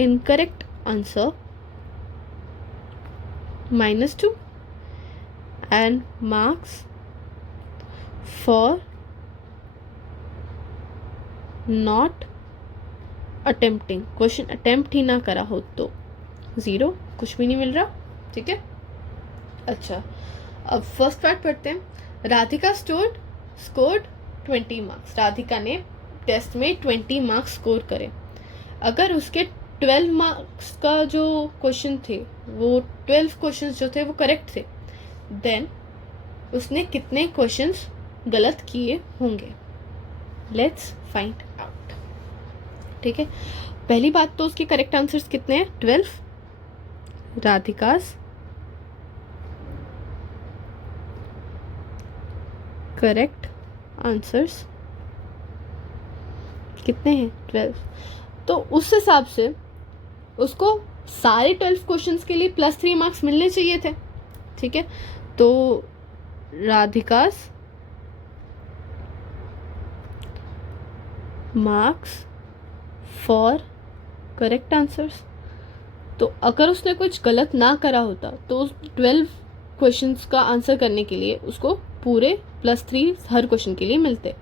incorrect answer -2, and marks for not attempting, question attempt ही ना करा हो तो 0, कुछ भी नहीं मिल रहा। ठीक है, अच्छा अब फर्स्ट पार्ट पढ़ते हैं। Radhika scored 20 marks. राधिका ने टेस्ट में 20 मार्क्स स्कोर करे। अगर उसके 12 मार्क्स का जो क्वेश्चन थे, वो 12 क्वेश्चंस जो थे वो करेक्ट थे, देन उसने कितने क्वेश्चंस गलत किए होंगे? Let's find out. ठीक है, पहली बात तो उसके करेक्ट आंसर्स कितने हैं? 12। राधिकास करेक्ट आंसर्स कितने हैं? 12। तो उस हिसाब से उसको सारे 12 क्वेश्चंस के लिए +3 मार्क्स मिलने चाहिए थे। ठीक है, तो राधिकास मार्क्स फॉर करेक्ट आंसर्स, तो अगर उसने कुछ गलत ना करा होता तो उस 12 क्वेश्चंस का आंसर करने के लिए उसको पूरे +3 हर क्वेश्चन के लिए मिलते।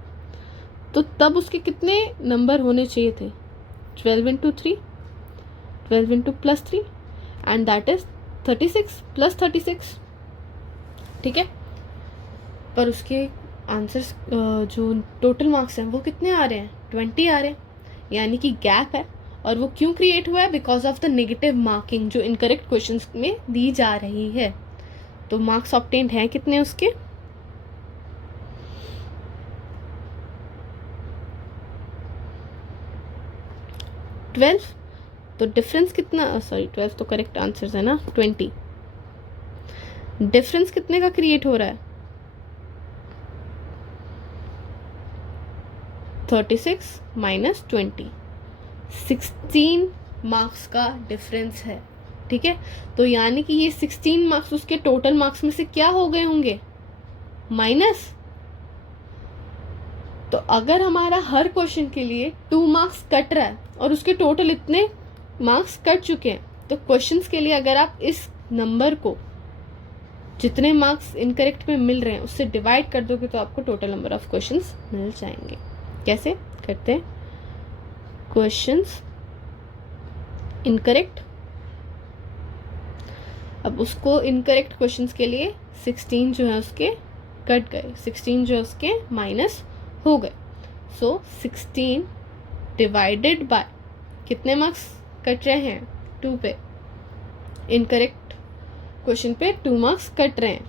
तो तब उसके कितने नंबर होने चाहिए थे? 12 × 3, 12 × +3, एंड दैट इज 36 +36। ठीक है, पर उसके आंसर्स जो टोटल मार्क्स हैं वो कितने आ रहे हैं? 20 आ रहे हैं, यानी कि गैप है। और वो क्यों क्रिएट हुआ है? Because of the negative marking जो इनकरेक्ट क्वेश्चंस में दी जा रही है। तो मार्क्स ऑब्टेन्ड हैं कितने उसके? 12। तो डिफरेंस कितना, सॉरी 12 तो करेक्ट आंसर्स है ना, 20। डिफरेंस कितने का क्रिएट हो रहा है? 36 - 20, 16 मार्क्स का डिफरेंस है। ठीक है, तो यानी कि ये 16 मार्क्स उसके टोटल मार्क्स में से क्या हो गए होंगे? माइनस। तो अगर हमारा हर क्वेश्चन के लिए 2 मार्क्स कट रहा है और उसके टोटल इतने मार्क्स कट चुके हैं, तो क्वेश्चंस के लिए अगर आप इस नंबर को जितने मार्क्स इनकरेक्ट में मिल रहे हैं उससे डिवाइड कर दोगे तो आपको टोटल नंबर ऑफ क्वेश्चंस मिल जाएंगे। कैसे करते हैं? क्वेश्चंस इनकरेक्ट, अब उसको इनकरेक्ट क्वेश्चंस के लिए 16 जो है उसके कट गए, 16 जो उसके माइनस हो गए। सो 16 डिवाइडेड बाय कितने मार्क्स कट रहे हैं? 2 पे। इनकरेक्ट क्वेश्चन पे 2 मार्क्स कट रहे हैं।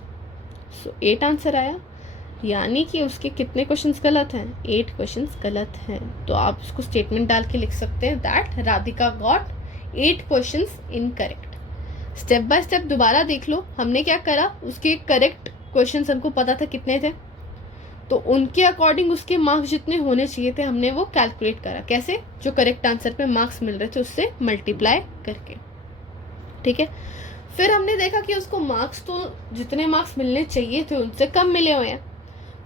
सो 8 आंसर आया, यानी कि उसके कितने क्वेश्चंस गलत हैं? 8 क्वेश्चंस गलत हैं। तो आप उसको स्टेटमेंट डाल के लिख सकते हैं that Radhika got 8 questions incorrect. Step by step दोबारा देख लो, हमने क्या करा, उसके करेक्ट क्वेश्चंस हमको पता था कितने थे, तो उनके अकॉर्डिंग उसके मार्क्स जितने होने चाहिए थे हमने वो कैलकुलेट करा। कैसे? जो करेक्ट आंसर पे मार्क्स मिल रहे थे उससे मल्टीप्लाई करके। ठीक है, फिर हमने देखा कि उसको मार्क्स तो जितने मार्क्स मिलने चाहिए थे उनसे कम मिले हुए हैं,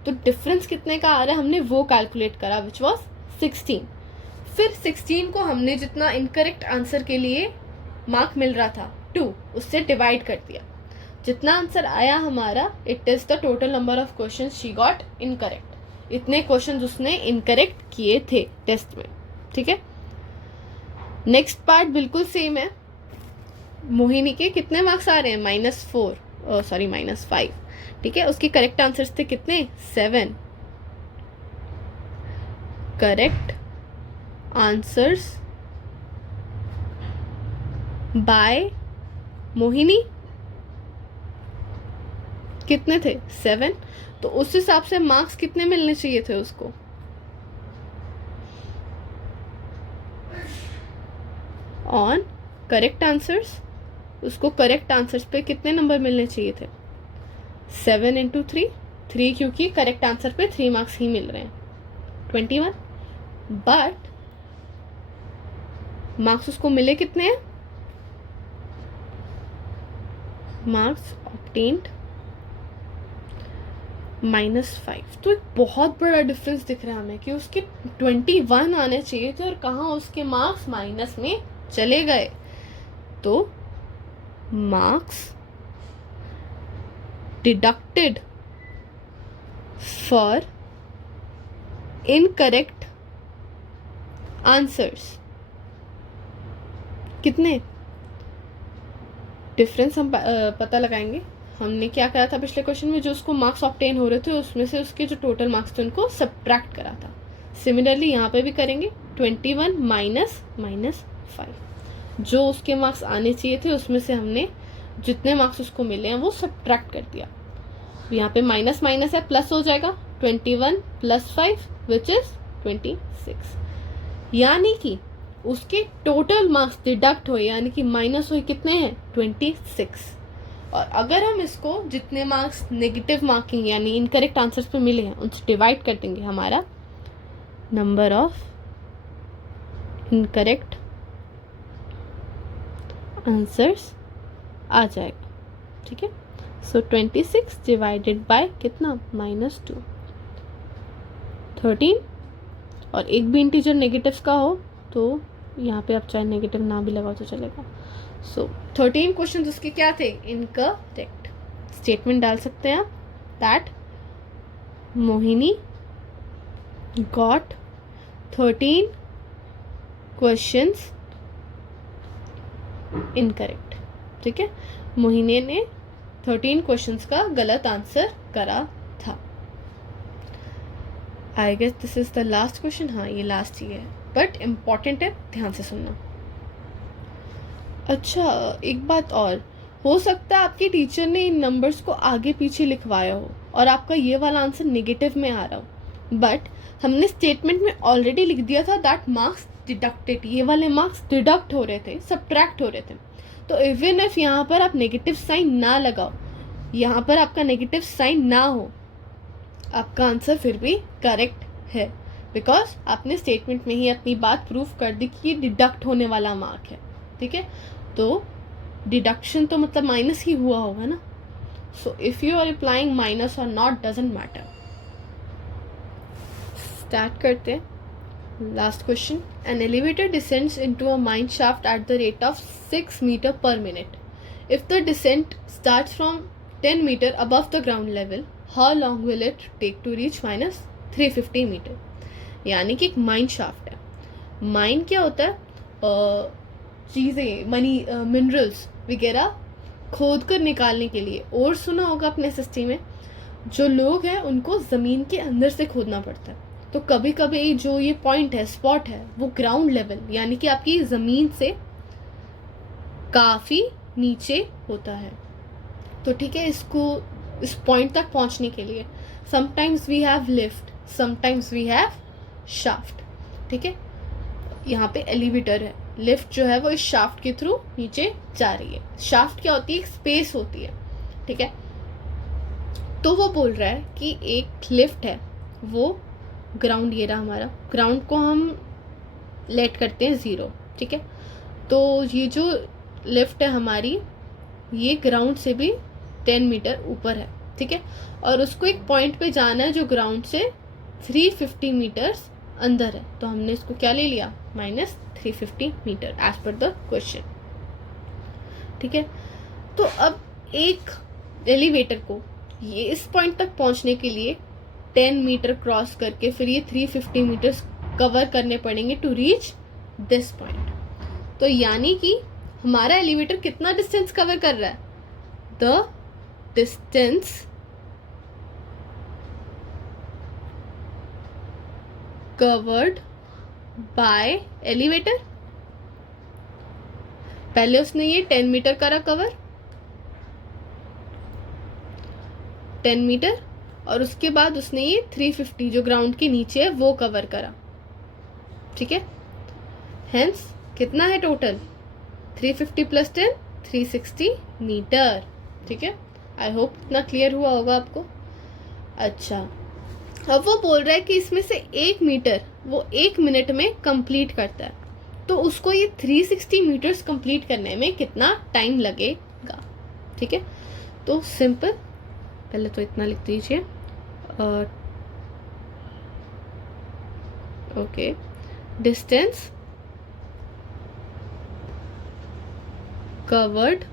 तो डिफरेंस कितने का आ रहा है हमने वो कैलकुलेट करा, विच वॉज 16। फिर 16 को हमने जितना इनकरेक्ट आंसर के लिए मार्क मिल रहा था 2, उससे डिवाइड कर दिया। जितना आंसर आया हमारा, it is the total number of question she got incorrect. इतने क्वेश्चन उसने इनकरेक्ट किए थे टेस्ट में। ठीक है, नेक्स्ट पार्ट बिल्कुल सेम है। मोहिनी के कितने मार्क्स आ रहे हैं? -5। ठीक है, उसके करेक्ट आंसर्स थे कितने? 7। करेक्ट आंसर्स बाय मोहिनी कितने थे? 7। तो उस हिसाब से मार्क्स कितने मिलने चाहिए थे उसको? ऑन करेक्ट आंसर्स उसको करेक्ट आंसर्स पे कितने नंबर मिलने चाहिए थे? 7 × 3, क्योंकि करेक्ट आंसर पे 3 मार्क्स ही मिल रहे हैं, 21। बट मार्क्स उसको मिले कितने हैं? Marks obtained -5। तो एक बहुत बड़ा डिफरेंस दिख रहा है हमें कि उसके 21 आने चाहिए थे और कहाँ उसके मार्क्स माइनस में चले गए। तो marks deducted for incorrect answers कितने? डिफरेंस हम पता लगाएंगे। हमने क्या करा था पिछले क्वेश्चन में, जो उसको मार्क्स ऑब्टेन हो रहे थे उसमें से उसके जो टोटल मार्क्स थे उनको सब्ट्रैक्ट करा था। सिमिलरली यहाँ पे भी करेंगे, 21 -5, जो उसके मार्क्स आने चाहिए थे उसमें से हमने जितने मार्क्स उसको मिले हैं वो सब्ट्रैक्ट कर दिया। यहाँ पे माइनस माइनस है, प्लस हो जाएगा, 21 + 5 विच इज 26। यानी कि उसके टोटल मार्क्स डिडक्ट हुए, यानी कि माइनस हुए कितने हैं? 26। और अगर हम इसको जितने मार्क्स नेगेटिव मार्किंग यानी इनकरेक्ट आंसर्स पे मिले हैं उनसे डिवाइड कर देंगे, हमारा नंबर ऑफ इनकरेक्ट आंसर्स आ जाएगा। ठीक है, सो 26 डिवाइडेड बाय कितना? -2, 13। और एक भी इंटीजर नेगेटिव का हो तो यहाँ पे आप चाहे नेगेटिव ना भी लगाओ तो चलेगा। सो 13 क्वेश्चन उसके क्या थे? इनकरेक्ट। स्टेटमेंट डाल सकते हैं आप that Mohini got 13 questions incorrect. ठीक है, मोहिनी ने 13 क्वेश्चंस का गलत आंसर करा था। I guess this is the last question. हाँ, ये लास्ट ही है, बट इम्पॉर्टेंट है, ध्यान से सुनना। अच्छा, एक बात और, हो सकता है आपके टीचर ने इन नंबर्स को आगे पीछे लिखवाया हो और आपका ये वाला आंसर नेगेटिव में आ रहा हो, बट हमने स्टेटमेंट में ऑलरेडी लिख दिया था दैट मार्क्स डिडक्टेड। ये वाले मार्क्स डिडक्ट हो रहे थे, सब्ट्रैक्ट हो रहे थे। तो इवन इफ यहाँ पर आप नेगेटिव साइन ना लगाओ, यहाँ पर आपका नेगेटिव साइन ना हो, आपका आंसर फिर भी करेक्ट है, बिकॉज आपने स्टेटमेंट में ही अपनी बात प्रूव कर दी कि ये डिडक्ट होने वाला मार्क है। ठीक है, तो डिडक्शन तो मतलब माइनस ही हुआ होगा ना। So if you are applying minus और नॉट डजंट मैटर। स्टार्ट करते हैं। Last question, an elevator descends into a mine shaft at the rate of 6 metre per minute. If the descent starts from 10 metre above the ground level, how long will it take to reach -350 metre. यानी कि एक mine shaft है। Mine क्या होता है? चीज़ें, minerals वगैरह खोद कर निकालने के लिए। और सुना होगा अपने एसएसटी में, जो लोग हैं उनको ज़मीन के अंदर से खोदना पड़ता है। तो कभी कभी जो ये पॉइंट है, स्पॉट है, वो ग्राउंड लेवल यानी कि आपकी ज़मीन से काफ़ी नीचे होता है। तो ठीक है, इसको इस पॉइंट तक पहुंचने के लिए sometimes we have lift, sometimes we have shaft. ठीक है, यहाँ पे एलिवेटर है, लिफ्ट जो है वो इस शाफ्ट के थ्रू नीचे जा रही है। शाफ्ट क्या होती है? एक स्पेस होती है। ठीक है, तो वो बोल रहा है कि एक लिफ्ट है, वो ग्राउंड, ये रहा हमारा ग्राउंड को हम लेट करते हैं 0। ठीक है, तो ये जो लिफ्ट है हमारी, ये ग्राउंड से भी 10 मीटर ऊपर है। ठीक है, और उसको एक पॉइंट पे जाना है जो ग्राउंड से 350 मीटर्स अंदर है। तो हमने इसको क्या ले लिया? -350 metre as per the question. ठीक है, तो अब एक एलिवेटर को ये इस पॉइंट तक पहुंचने के लिए 10 मीटर क्रॉस करके फिर ये 350 मीटर्स कवर करने पड़ेंगे टू रीच दिस पॉइंट। तो यानी कि हमारा एलिवेटर कितना डिस्टेंस कवर कर रहा है? The distance covered by elevator. पहले उसने ये 10 मीटर करा कवर, 10 मीटर, और उसके बाद उसने ये 350 जो ग्राउंड के नीचे है वो कवर करा। ठीक है, हेंस कितना है टोटल? 350 plus 10 360 metre. ठीक है, आई होप इतना क्लियर हुआ होगा आपको। अच्छा, अब वो बोल रहा है कि इसमें से 1 मीटर वो 1 मिनट में कंप्लीट करता है। तो उसको ये 360 मीटर्स कंप्लीट करने में कितना टाइम लगेगा? ठीक है, तो सिंपल, पहले तो इतना लिख दीजिए। Okay, distance covered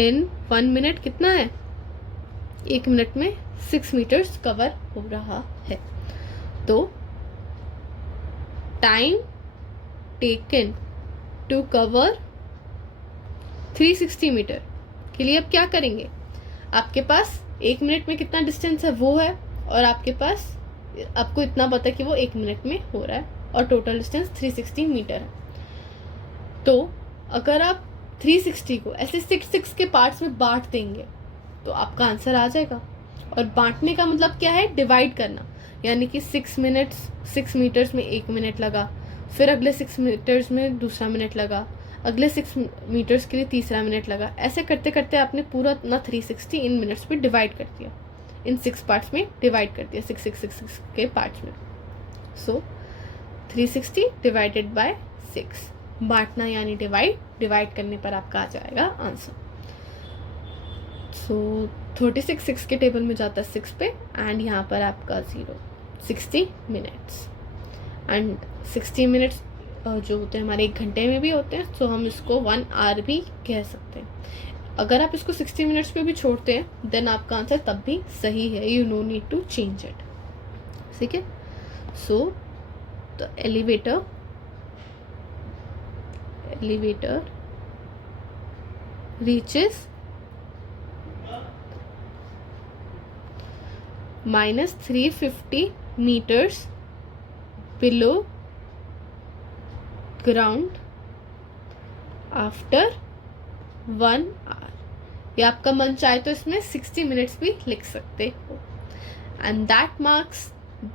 in 1 minute कितना है? 1 मिनट में 6 मीटर्स कवर हो रहा है। तो time taken to cover 360 metre के लिए अब क्या करेंगे? आपके पास 1 मिनट में कितना डिस्टेंस है वो है, और आपके पास, आपको इतना पता है कि वो 1 मिनट में हो रहा है, और टोटल डिस्टेंस 360 मीटर है। तो अगर आप 360 को ऐसे 6 के पार्ट्स में बांट देंगे तो आपका आंसर आ जाएगा। और बांटने का मतलब क्या है? डिवाइड करना, यानी कि 6 मीटर्स में 1 मिनट लगा, फिर अगले 6 मीटर्स में दूसरा मिनट लगा, अगले 6 मीटर्स के लिए तीसरा मिनट लगा। ऐसे करते करते आपने पूरा अपना 360 इन मिनट्स पे डिवाइड कर दिया, इन 6 पार्ट्स में डिवाइड कर दिया, 6 के पार्ट्स में। सो 360 डिवाइडेड बाय 6, बांटना यानी डिवाइड करने पर आपका आ जाएगा आंसर। सो 36 6 के टेबल में जाता है 6 पे, एंड यहाँ पर आपका 0, 60 मिनट्स। एंड 60 मिनट्स जो होते हैं हमारे 1 घंटे में भी होते हैं, तो हम इसको 1 आवर भी कह सकते हैं। अगर आप इसको 60 मिनट्स पे भी छोड़ते हैं देन आपका आंसर तब भी सही है, you no need to change it. ठीक है, so the elevator reaches -350 meters below ground after 1 hour। या आपका मन चाहे तो इसमें 60 मिनट्स भी लिख सकते हो। And that marks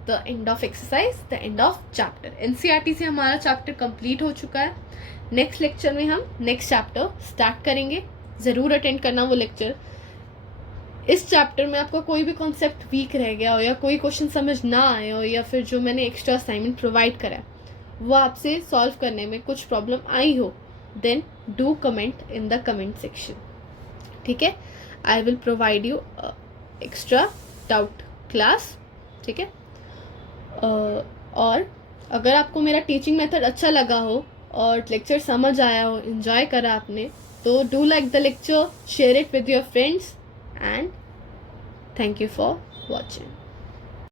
the end of exercise, the end of chapter. NCERT से हमारा चैप्टर कंप्लीट हो चुका है। नेक्स्ट लेक्चर में हम नेक्स्ट चैप्टर स्टार्ट करेंगे, ज़रूर अटेंड करना वो लेक्चर। इस चैप्टर में आपका कोई भी कॉन्सेप्ट वीक रह गया हो, या कोई क्वेश्चन समझ ना आए हो, या फिर जो मैंने एक्स्ट्रा असाइनमेंट प्रोवाइड करा है वो आपसे सॉल्व करने में कुछ प्रॉब्लम आई हो, then do comment in the comment section. ठीक है, I will provide you extra doubt class. ठीक है, और अगर आपको मेरा टीचिंग मेथड अच्छा लगा हो और लेक्चर समझ आया हो, एंजॉय करा आपने, तो do like the lecture, share it with your friends, and thank you for watching.